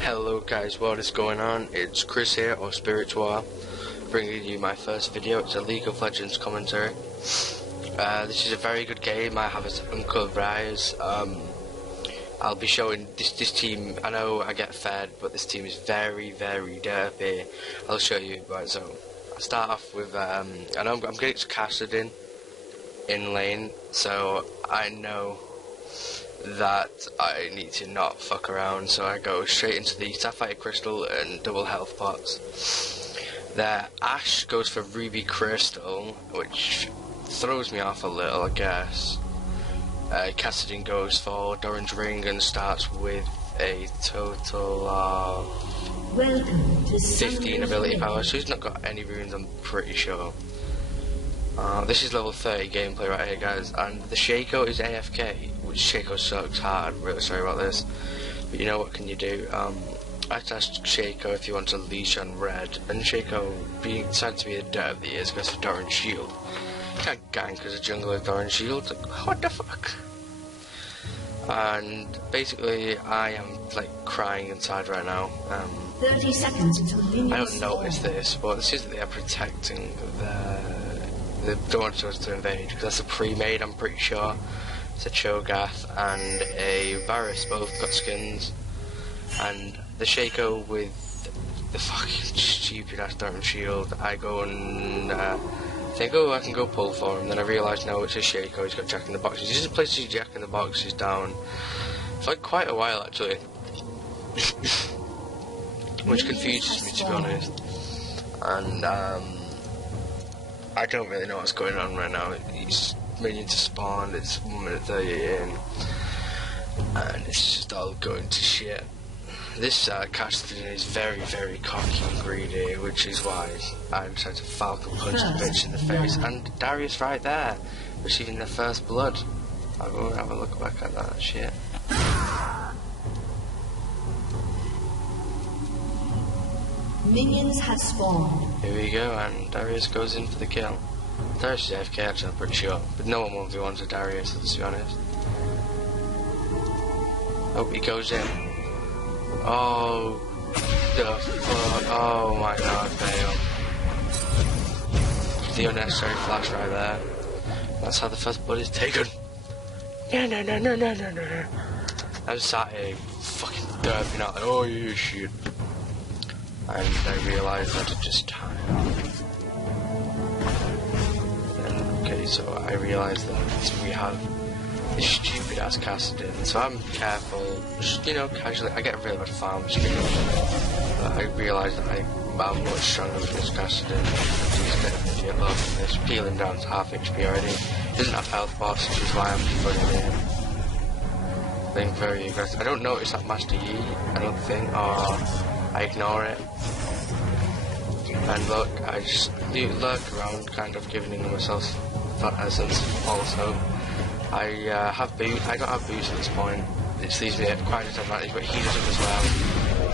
Hello guys, what is going on? It's Chris here, or Spiritois, bringing you my first video. It's a League of Legends commentary. This is a very good game. I have an uncle Ryze. I'll be showing this team. I know I get fed, but this team is very derpy. I'll show you. Right, so I'll start off with I know I'm getting casted in lane, so I know that I need to not fuck around, so I go straight into the Sapphire Crystal and double health pots. The Ashe goes for Ruby Crystal, which throws me off a little, I guess. Cassidin goes for Doran's Ring and starts with a total of 15 ability power, so he's not got any runes, I'm pretty sure. This is level 30 gameplay right here, guys, and the Shaco is AFK, which Shaco sucks hard. Really sorry about this, but you know what can you do? I asked Shaco if he wants a leash on red, and Shaco, being decided to be a dirt of the years, goes for Doran's Shield. You can't gank as a jungler with Doran's Shield, like, what the fuck? And basically, I am like crying inside right now. 30 seconds until I don't notice this, but it seems that they are protecting the don't want us to invade, because that's a pre-made, I'm pretty sure. It's a Cho'Gath and a Varus, both got skins. And the Shaco with the fucking stupid ass Doran Shield, I go and think, oh, I can go pull for him. Then I realise, no, it's a Shaco, he's got Jack in the Boxes. He's just placed his Jack in the Boxes down for like quite a while, actually. Which confuses me, to be honest. And I don't really know what's going on right now. He's meaning to spawn, it's 1 minute 30 in, and it's just all going to shit. This Cassidin is very cocky and greedy, which is why I decided to Falcon punch the bitch in the face. And Darius right there, receiving their first blood. I will have a look back at that shit. Minions have spawned. Here we go, and Darius goes in for the kill. Darius is AFK, actually, I'm pretty sure. But no one 1v1s with Darius, let's be honest. Oh, he goes in. Oh, the fuck. Oh my god, fail. The unnecessary flash right there. That's how the first blood is taken. No. I'm sat here fucking derping out like, oh, you shit. And I realised that it just time. Okay, so I realised that we have this stupid ass Cassidin, so I'm careful, just, you know, casually. I get a really bad farm speed, but I realised that I'm much stronger than this Cassidin. He's getting an idiot low from this, peeling down to half HP already. He doesn't have health boss, which is why I'm putting it in. Being very aggressive. I don't notice that Master Yi, I don't think, or I ignore it. And look, I just lurk around, kind of giving myself that essence. Also, I have boots. I don't have boots at this point. It leaves me at quite a disadvantage, but he doesn't as well.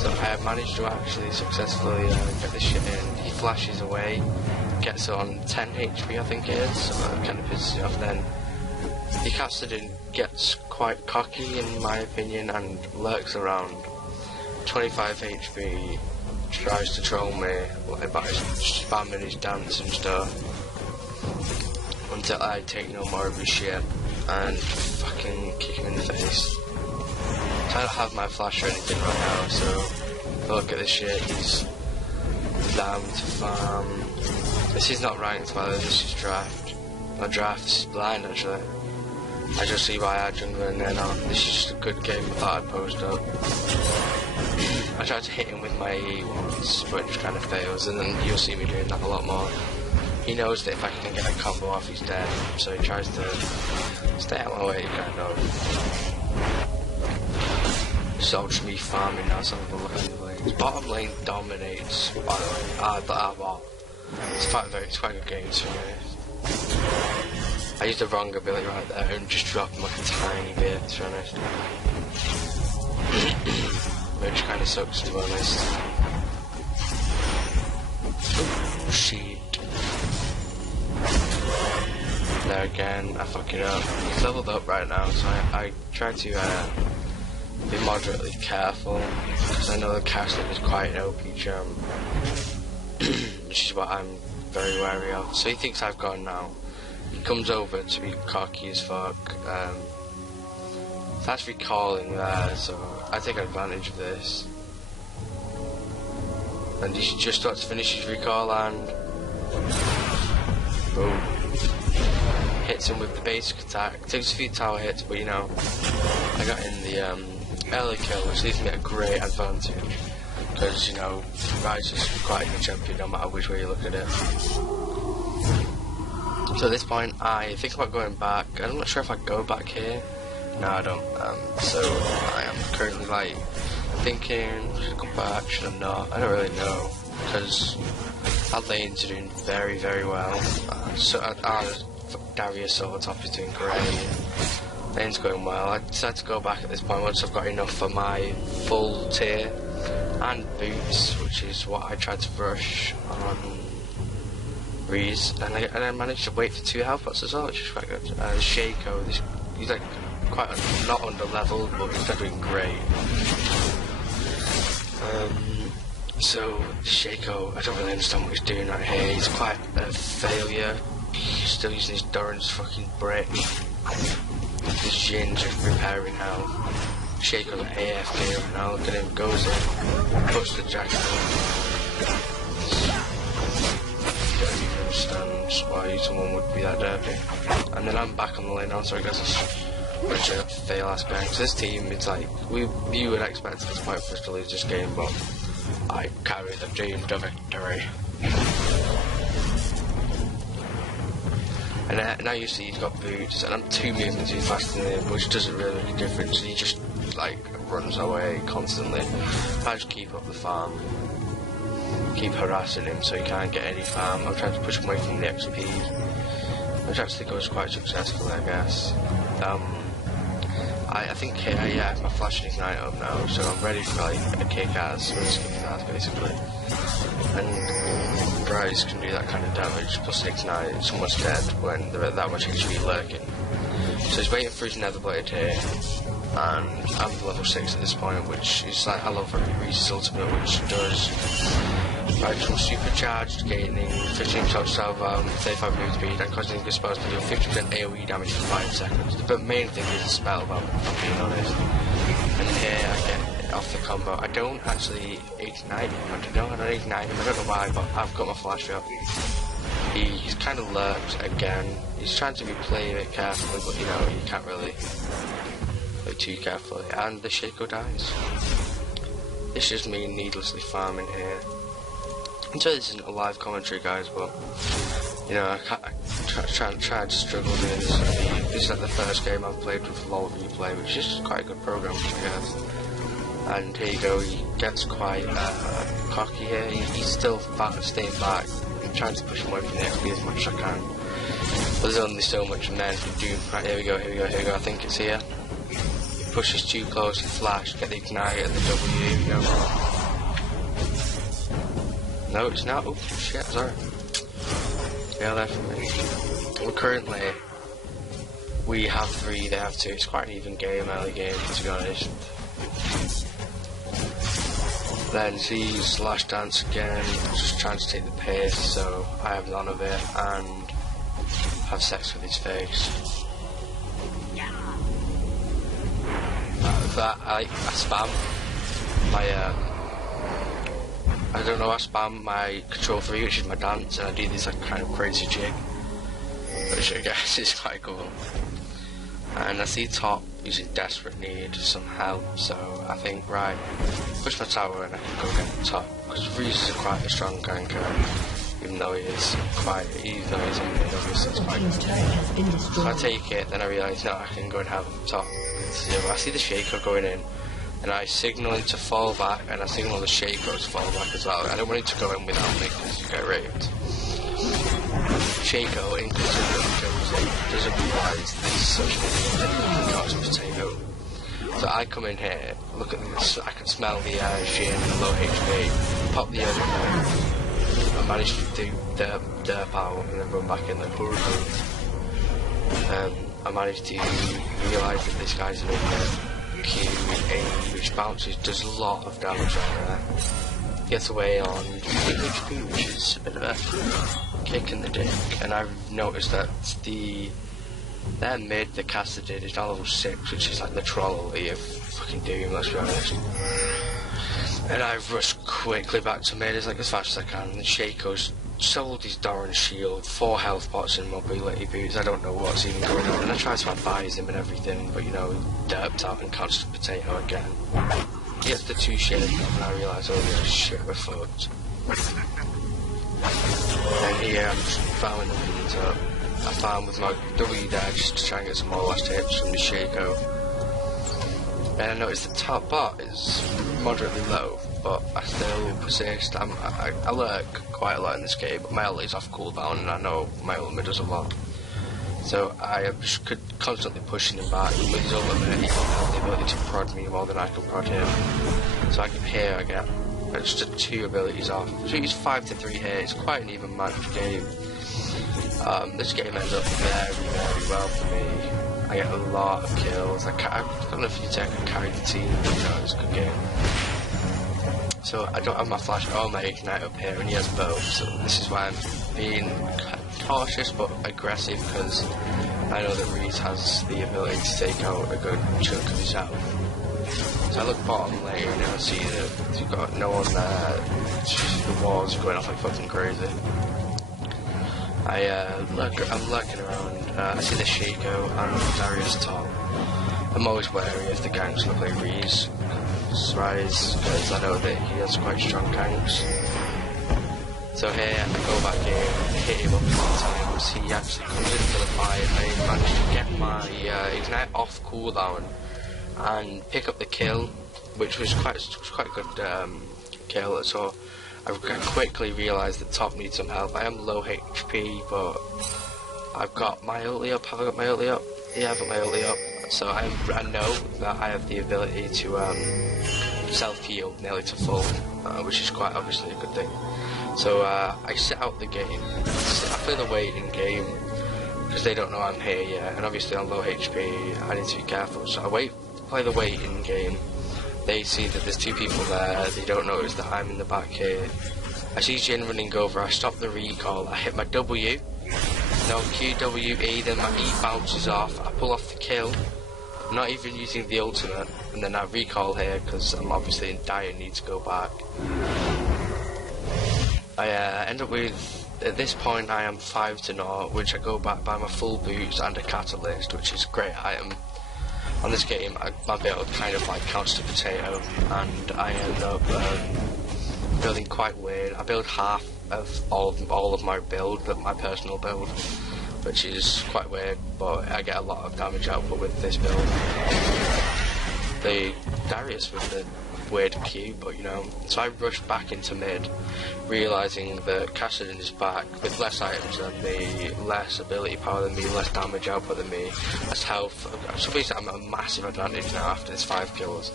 So I have managed to actually successfully get this shit in. He flashes away, gets on 10 HP, I think it is. So that kind of pisses me off. Then the Cassidin gets quite cocky, in my opinion, and lurks around. 25 HP. Tries to troll me by spamming his dance and stuff until I take no more of his shit and fucking kick him in the face. I don't have my flash or anything right now, so look at this shit. He's down to farm. This is not ranked, by the way, this is draft. Not draft, this is blind actually. I just see by our jungler and then this is just a good game I thought I'd post up. I tried to hit him with my E once, but it just kind of fails, and then you'll see me doing that a lot more. He knows that if I can get a combo off, he's dead, so he tries to stay out of my way, kind of. So just me farming now, some of the looking lanes. Bottom lane dominates, by the way. It's quite a good game, to be honest. I used the wrong ability right there and just dropped him like a tiny bit, to be honest. Which kind of sucks, to be honest. Oh, shit. there again, I fuck it up. He's leveled up right now, so I try to be moderately careful, because I know the castle is quite an OP jump, which is what I'm very wary of. So he thinks I've gone now. He comes over to be cocky as fuck. That's recalling there, so I take advantage of this. And he just starts to finish his recall and boom. Hits him with the basic attack. Takes a few tower hits, but you know, I got in the early kill, which leaves me at a great advantage. Because, you know, Ryze is quite a good champion no matter which way you look at it. So at this point, I think about going back. I'm not sure if I go back here. No, I don't. So I am currently like thinking, should I go back, should I not? I don't really know, because our lanes are doing very, very well. So our Darius solo top is doing great. Lane's going well. I decided to go back at this point once I've got enough for my full tier and boots, which is what I tried to rush on Ryze, and I managed to wait for 2 health pots as well, which is quite good. Shaco, he's like quite not under level, but he's doing great. So Shaco, I don't really understand what he's doing right here. He's quite a failure. He's still using his Doran's fucking brick. His Jin just repairing health. Shaco's an AFK right now. Look at him, goes in, puts the jacket on. Don't even understand why someone would be that dirty. And then I'm back on the lane now, so I guess it's such a fail ass game. So this team, it's like you would expect at this point for us to lose this game, but I carry the team to victory. And now you see he's got boots, and I'm 2 movements too fast than him, which doesn't really make a difference. He just like runs away constantly. I just keep up the farm, keep harassing him so he can't get any farm. I'm trying to push him away from the XP, which actually goes quite successfully, I guess. I think I have my flash and ignite up now, so I'm ready for like a kick-ass, or just kick-ass basically. And Ryze can do that kind of damage, plus ignite, someone's dead when they're at that much HP lurking. So he's waiting for his nether blade here, and I'm level 6 at this point, which is like, I love Ryze's ultimate, which does Rigel supercharged, gaining 15% salvo, 35 move speed, and causing the spells to deal 50% AoE damage for 5 seconds. The main thing is the spell, if I'm being honest. And here I get off the combo. I don't actually ignite him. I don't ignite him. I don't know why, but I've got my flash up. He's kind of lurked again. He's trying to be playing it carefully, but you know, you can't really play too carefully. And the Shaco dies. It's just me needlessly farming here. I'm sure this isn't a live commentary, guys, but you know, I try to struggle doing this. This is like the first game I've played with LoL replay, which is quite a good program, I guess. And here you go, he gets quite cocky here. He's still staying back. I'm trying to push him away from the XP as much as I can. But there's only so much men can do. Right, here we go. I think it's here. He pushes too close, the flash, get the ignite and the W, here we go. No, it's not. Oh, shit, sorry. Yeah, there for me. Well, currently, we have 3, they have 2. It's quite an even game, early game, to be honest. Then sees Lash Dance again, just trying to take the pace, so I have none of it, and have sex with his face. I spam my, I don't know, I spam my control 3, which is my dance, and I do this like kind of crazy jig, which I guess is quite cool. And I see top using desperate need some help, so I think, right, push my tower and I can go get the top, because Ryze is quite a strong ganker, even though he's in mid, obviously it's quite good. So I take it, then I realise, no, I can go and have the top. So I see the Shaco going in, and I signal him to fall back, and I signal the Shaco to fall back as well. I don't want him to go in without me, because you get raped. Shaco inconsiderately goes in, doesn't realise this is such a couch potato. So I come in here, look at this, I can smell the Jin, low HP, pop the other one, I manage to do the power and then run back in the poor. I managed to realise that this guy's an Q8 which bounces, does a lot of damage on there. Gets away on 8 HP, which is a bit of a kick in the dick. And I've noticed that their mid, the caster did, is now level 6, which is like the trolley of fucking Doom, let's be honest. And I rushed quickly back to mid as fast as I can, and Shaco's sold his Doran shield, 4 health pots and mobility boots. I don't know what's even going on, and I tried to advise him and everything, but you know, derped out and constant potato again. He gets the 2 shield and I realise, oh shit, we're fucked. And here I'm just farming the minions up. I farm with my W there just to try and get some more last hits from the Shaco. And I noticed the top bot is moderately low, but I still persist. I lurk quite a lot in this game, but my ult is off cooldown and I know my ultimate does a lot. So I am just constantly pushing him back. With his ultimate, he has the ability to prod me more than I can prod him. So I get just 2 abilities off. So he's 5 to 3 here. It's quite an even match game. This game ends up very, very well for me. I get a lot of kills. I don't know if you can carry the team, but you know, it's a good game. So I don't have my flash or my ignite up here, and he has both. So this is why I'm being cautious but aggressive, because I know that Ryze has the ability to take out a good chunk of his health. So I look bottom later and I see that you've got no one there. The walls are going off like fucking crazy. I'm lurking around. I see the Shaco and Darius top. I'm always wary if the gank's gonna play Ryze, because I know that he has quite strong ganks. So here I go back in, hit him up a few times. He actually comes into the fight. I managed to get my ignite off cooldown and pick up the kill, which was quite a good kill. So I quickly realised that top needs some help. I am low HP, but I've got my ulti up. Have I got my ulti up? Yeah, I've got my ulti up. So I know that I have the ability to self-heal nearly to full, which is quite obviously a good thing. So I sit out the game. I play the waiting game because they don't know I'm here yet, and obviously on low HP I need to be careful. So I play the waiting game. They see that there's 2 people there, they don't notice that I'm in the back here. I see Jin running over, I stop the recall, I hit my W, no QWE, then my E bounces off, I pull off the kill, I'm not even using the ultimate, and then I recall here because I'm obviously in dire need to go back. I end up with, at this point I am 5 to 0, which I go back by my full boots and a catalyst, which is a great item. On this game, my build kind of like counts to potato, and I end up building quite weird. I build half of all of my build, my personal build, which is quite weird, but I get a lot of damage output with this build. The Darius with the weird Q, but you know, so I rushed back into mid, realising that Kassadin is back with less items than me, less ability power than me, less damage output than me, less health. So basically I'm at a massive advantage now after this 5 kills.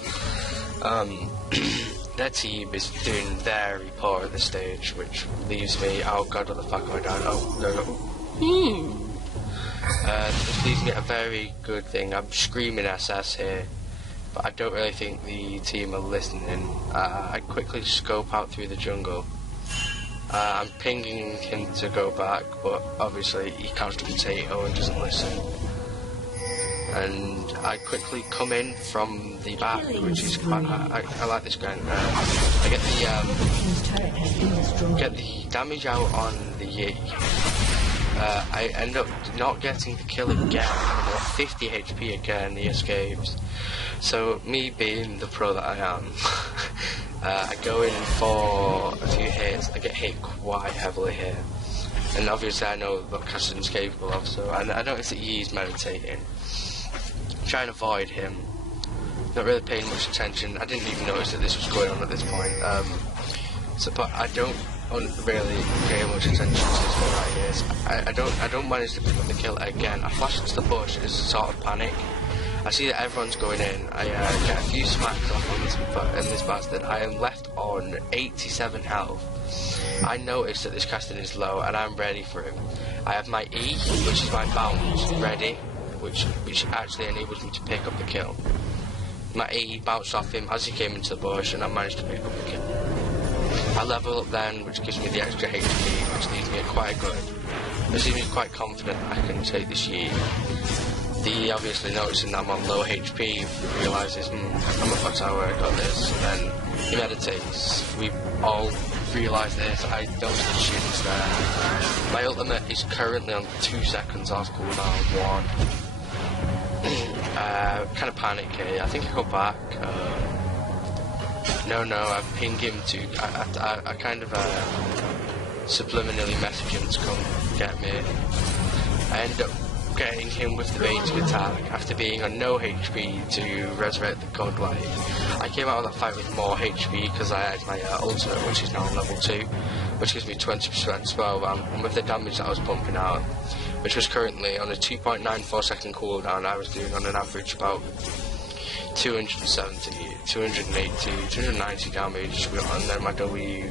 Their team is doing very poor at this stage, which leaves me, oh god, what the fuck am I down? Oh, no. This leaves me at a very good thing. I'm screaming SS here, but I don't really think the team are listening. I quickly scope out through the jungle. I'm pinging him to go back, but obviously he counts to potato and doesn't listen. And I quickly come in from the back, which is quite. I like this guy. I get the damage out on the Yi. I end up not getting the kill again. I got 50 HP again. He escapes. So me being the pro that I am, I go in for a few hits. I get hit quite heavily here, and obviously I know what Kassadin's capable of. So I notice that he's meditating. Trying to avoid him, not really paying much attention. I didn't even notice that this was going on at this point. But I don't really pay much attention to this one right here. So I don't manage to pick up the kill again. I flash into the bush as a sort of panic. I see that everyone's going in. I get a few smacks off on this bastard. I am left on 87 health I notice that this casting is low, and I'm ready for him. I have my E, which is my bounce, ready, which actually enables me to pick up the kill. My E bounced off him as he came into the bush, and I managed to pick up the kill. I level up then, which gives me the extra HP, which leaves me quite good. This leaves me quite confident I can take this year. The obviously noticing that I'm on low HP realises, I'm a fat tower, I got this, and then he meditates. We all realise this, I don't see the shins there. My ultimate is currently on 2 seconds off cooldown, 1. Kind of panic here, I think I go back. No, I ping him to, I kind of subliminally message him to come get me. I end up getting him with the basic attack after being on no HP to resurrect the godlike. I came out of that fight with more HP because I had my ultimate, which is now on level 2, which gives me 20% spellbound, and with the damage that I was pumping out, which was currently on a 2.94 second cooldown, I was doing on an average about 270, 280, 290 damage, and then my W,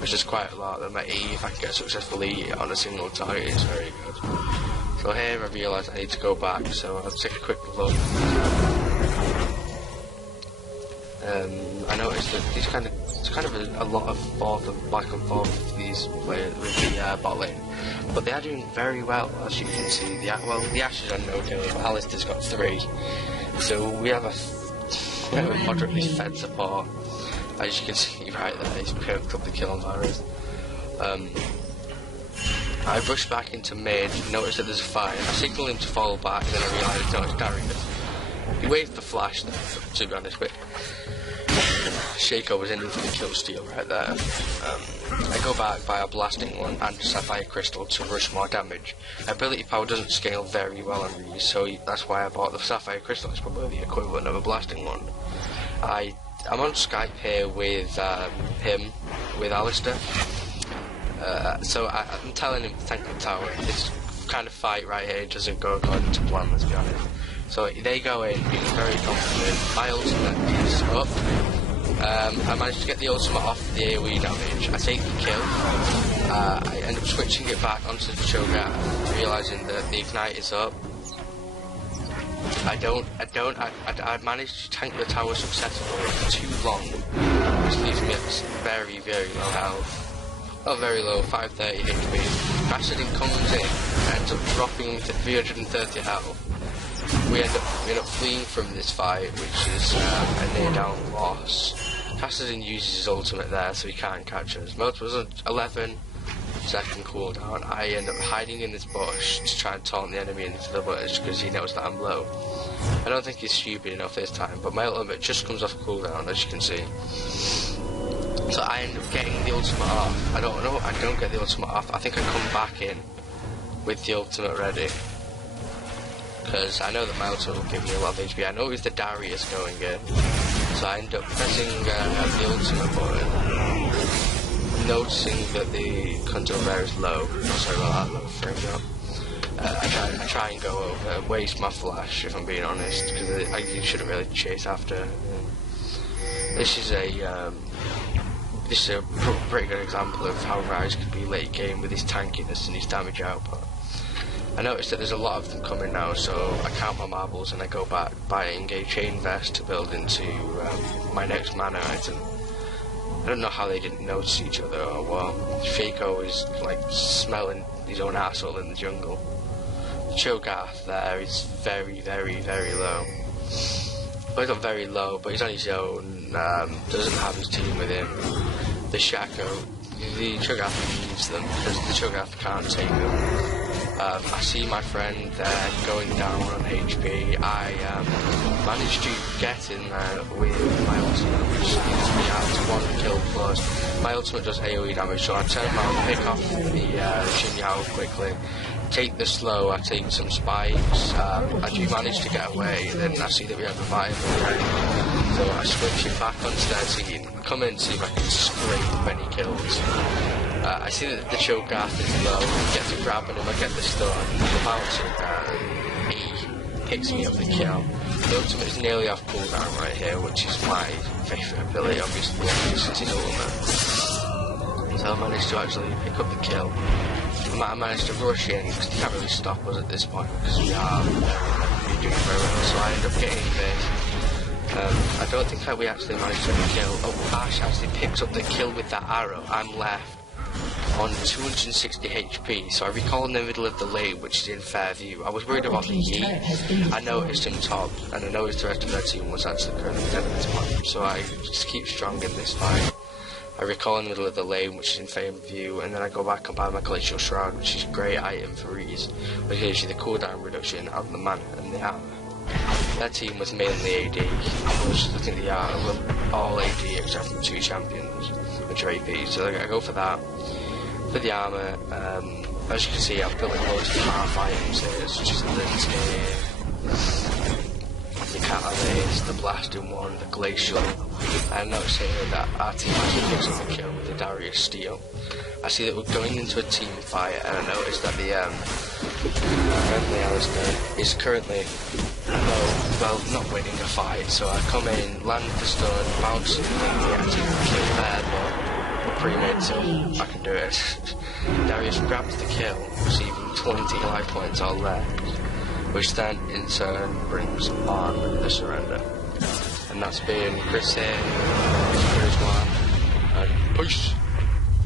which is quite a lot. Then my E, if I can get successfully on a single target, is very good. So here I realise I need to go back, so I'll take a quick look. I noticed that it's kind of a lot of back and forth with these players with the bot lane, but they are doing very well, as you can see. The Ashes are no game. Alistair's got 3, so we have a moderately fed support. As you can see right there, he's picked up the kill on Ryze. I rush back into mid, notice that there's a fight, I signal him to fall back, then I realise no, it's Darius. He waved the flash there, to be honest, but Shaco was in for the kill steal right there. I go back by a blasting one and Sapphire Crystal to rush more damage. Ability power doesn't scale very well on Ryze, so that's why I bought the Sapphire Crystal. It's probably the equivalent of a blasting one. I'm on Skype here with him, with Alistair. So I'm telling him to tank the tower. This kind of fight right here doesn't go according to plan, let's be honest. So they go in being very confident. My ultimate is up. I managed to get the ultimate off the AoE damage. I take the kill. I end up switching it back onto the Cho'Gath, realising that the ignite is up. I managed to tank the tower successfully for too long, which leaves me at very, very low health. Oh, very low, 530 HP. Bastion comes in, ends up dropping to 330 health. We end up fleeing from this fight, which is a near-down loss. Bastion uses his ultimate there, so he can't catch us. Most was on 11 second cooldown. I end up hiding in this bush to try and taunt the enemy into the bush because he knows that I'm low. I don't think he's stupid enough this time, but my ultimate just comes off cooldown, as you can see. So I end up getting the ultimate off. I don't get the ultimate off. I think I come back in with the ultimate ready, because I know that my ultimate will give me a lot of HP. I know it's the Darius going in, so I end up pressing the ultimate button, noticing that the control there is low. Oh, sorry about that, low frame up. I try and go over, waste my flash, if I'm being honest, because I shouldn't really chase after. This is a pretty good example of how Ryze could be late game with his tankiness and his damage output. I noticed that there's a lot of them coming now, so I count my marbles and I go back buying a chain vest to build into my next mana item. I don't know how they didn't notice each other or what. Shaco is like smelling his own asshole in the jungle. The Cho'Gath there is very, very, very low. Well, he's not very low, but he's on his own, doesn't have his team with him. The Shaco, the Cho'Gath needs them, because the Cho'Gath can't take them. I see my friend there going down on HP. I managed to get in there with my ultimate, which gives me out 1 kill plus. My ultimate does AoE damage, so I turn around, pick off the Shin Yao quickly, take the slow, I take some spikes. I do manage to get away, then I see that we have a revival already. So I switch it back onto their team, come in, see if I can scrape many kills. I see that the Cho'Gath is low, get to grabbing him, I get the stun, the bouncing he picks me up the kill. The ultimate is nearly off cooldown right here, which is my favourite ability, obviously, since it's ultimate. So So I managed to actually pick up the kill. I managed to rush in, because you can't really stop us at this point, because we are doing very well, so I ended up getting this. I don't think that we actually managed to get the kill. Oh, Ash actually picks up the kill with that arrow. I'm left on 260 HP, so I recall in the middle of the lane, which is in fair view. I was worried about the Yi. I noticed him top, and I noticed the rest of their team was actually currently dead at this point, so I just keep strong in this fight. I recall in the middle of the lane, which is in fair view, and then I go back and buy my Glacial Shroud, which is a great item for Ryze, which gives you the cooldown reduction of the mana and the armor. Their team was mainly AD, which I think they are all AD except for the 2 champions, which are AP, so I go for that. For the armor, as you can see, I've built loads of half items here, such as the Catalyst, the Blasting one, the Glacial. I noticed here that our team actually picks up the kill with the Darius Steel. I see that we're going into a team fight, and I noticed that the friendly Alistair is currently not winning a fight, so I come in, land the stun, bounce and actually kill there, but we're pre-made, so I can do it. Darius grabs the kill, receiving 20 life points all left, which then in turn brings on the surrender. And that's been Chris here, Spiritois, and peace!